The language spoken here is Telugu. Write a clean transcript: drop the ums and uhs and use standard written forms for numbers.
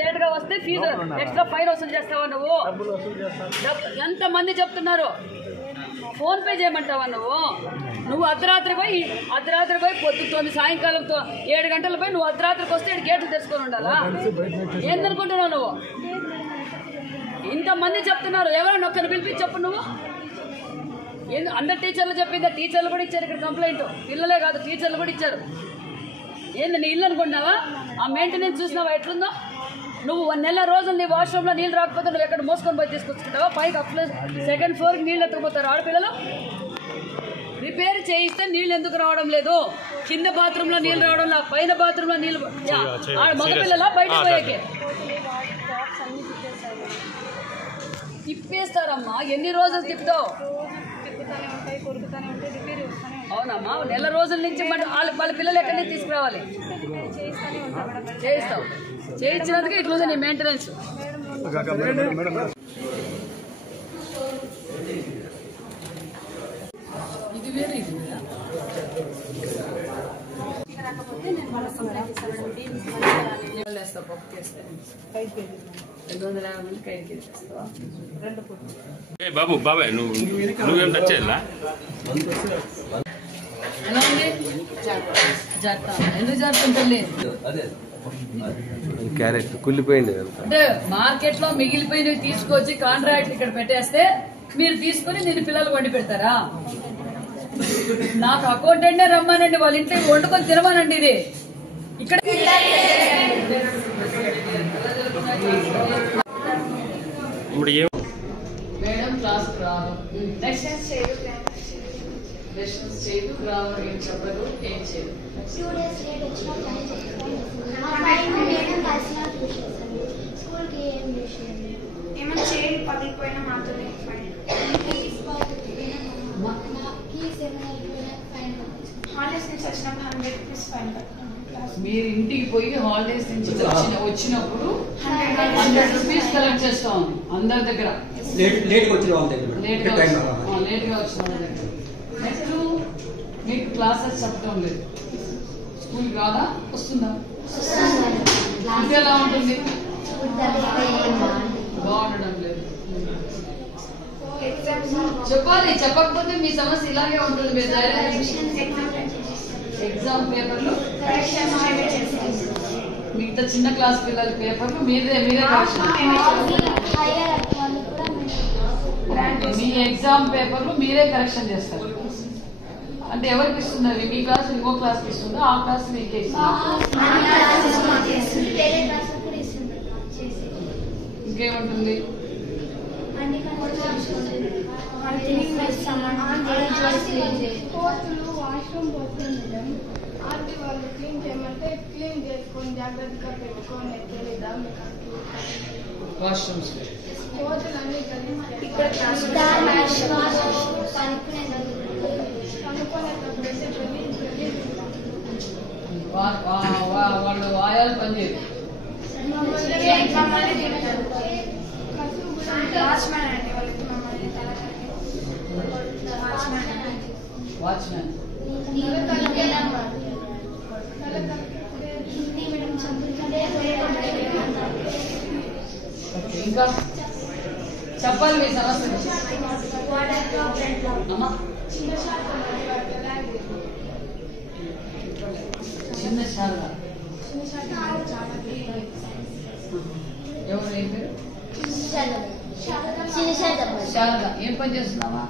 లేట్ గా వస్తే ఫీజు ఎక్స్ట్రా ఫైన్ వసూలు చేస్తావా నువ్వు? ఎంత మంది చెప్తున్నారు? ఫోన్ పే చేయమంటావా నువ్వు అర్ధరాత్రి పోయి పొద్దుతోంది సాయంకాలంతో 7 గంటల పోయి నువ్వు అర్ధరాత్రికి వస్తే గేట్లు తెచ్చుకొని ఉండాలా? ఏందనుకుంటున్నావు నువ్వు? ఇంతమంది చెప్తున్నారు, ఎవరైనా ఒక్కరిని పిలిపించి చెప్పు నువ్వు. అందరు టీచర్లు చెప్పిందా? టీచర్లు కూడా ఇచ్చారు ఇక్కడ కంప్లైంట్. పిల్లలే కాదు టీచర్లు కూడా ఇచ్చారు. ఏంది నీ ఇల్లు అనుకుంటున్నావా? ఆ మెయింటెనెన్స్ చూసినావా ఎట్లుందో? నువ్వు 1 నెల రోజులు నీ వాష్రూమ్లో నీళ్ళు రాకపోతే నువ్వు ఎక్కడ మోసుకొని పోయి తీసుకొచ్చుకుంటావా? పైకి సెకండ్ ఫ్లోర్కి నీళ్ళు ఎత్తుకుపోతారు ఆడపిల్లలు. రిపేర్ చేయిస్తే నీళ్ళు ఎందుకు రావడం లేదు? కింద బాత్రూంలో నీళ్ళు రావడం లేదు, పైన బాత్రూంలో నీళ్ళు మగపిల్లల బయటకు పోయాకే తిప్పేస్తారమ్మా. ఎన్ని రోజులు తిప్పుతావు? అవునమ్మా, నెల రోజుల నుంచి వాళ్ళ పిల్లలు ఎక్కడి నుంచి తీసుకురావాలి? చేయిస్తావు. చేయించినందుకు ఇట్లుంది నీ మెయింటెనెన్స్. ఇది వేరే ఇది వేస్తా. పప్పు చేస్తే 250 మంది కైకి వేసేస్తావా? బాబు బాబాయ్ నువ్వేం టచ్ చేయాలా? ఎలా ఉంది? జాగ్రత్త. ఎందుకు జరుగుతుంది? క్యారెట్ కుళ్ళిపోయింది అంటే మార్కెట్ లో మిగిలిపోయినవి తీసుకొచ్చి కాంట్రాక్ట్ ఇక్కడ పెట్టేస్తే మీరు తీసుకుని నేను పిల్లలు వండి పెడతారా? నాకు అకౌంటెంట్ రమ్మానండి, వాళ్ళ ఇంట్లో వండుకొని తినమానండి. ఇది ఇక్కడ మేడం క్లాస్ రాదు, లెసన్స్ చేయదు, రావు, ఏం చెప్పదు, ఏం చేయదు. ఏమైనా చేయండి, పగిలిపోయినా మాత్రమే హాలిడేస్ నుంచి వచ్చినప్పుడు 100 రూపీస్ ఫైన్. మీరు ఇంటికి పోయి హాలిడేస్ నుంచి వచ్చినప్పుడు 100 రూపీస్ కలెక్ట్ చేస్తాం అందరి దగ్గర. లేట్ గా వచ్చిన వాళ్ళ దగ్గర. నెక్స్ట్ మీకు క్లాసెస్ చెప్పడం లేదు, స్కూల్ రాదా? వస్తుందా? ఇది ఎలా ఉంటుంది? బాగుండడం లేదు. చెప్పాలి, చెప్పకపోతే మీ సమస్య ఇలాగే ఉంటుంది. మీరు ఎగ్జామ్ పేపర్లు మిగతా చిన్న క్లాస్ పిల్లల పేపర్లు మీరే మీ ఎగ్జామ్ పేపర్లు మీరే కరెక్షన్ చేస్తారు. అంటే ఎవరికి ఇస్తున్నారు? మీ క్లాస్ ఇంకో క్లాస్ ఇస్తుందా? ఆ క్లాస్ మీకే ఇంకేముంటుంది? వాష్రూమ్ పోతుంది మేడం, ఆర్టీ వాళ్ళు క్లీన్ చేయమంటే క్లీన్ చేసుకొని జాగ్రత్తగా పెట్టుకొని తెలియదా మీకు? వాష్రూమ్స్ కోతులన్నీ వాళ్ళు ఆయాలు పనిచేయరు. వాచ్మెన్ అండి వాళ్ళకి మమ్మల్ని వాచ్మెన్ ఇంకా చెప్పాలి మీ సమస్య. అమ్మా చిన్న శారద ఎవరు? ఏం పేరు? శారద. ఏం పని చేస్తున్నావా?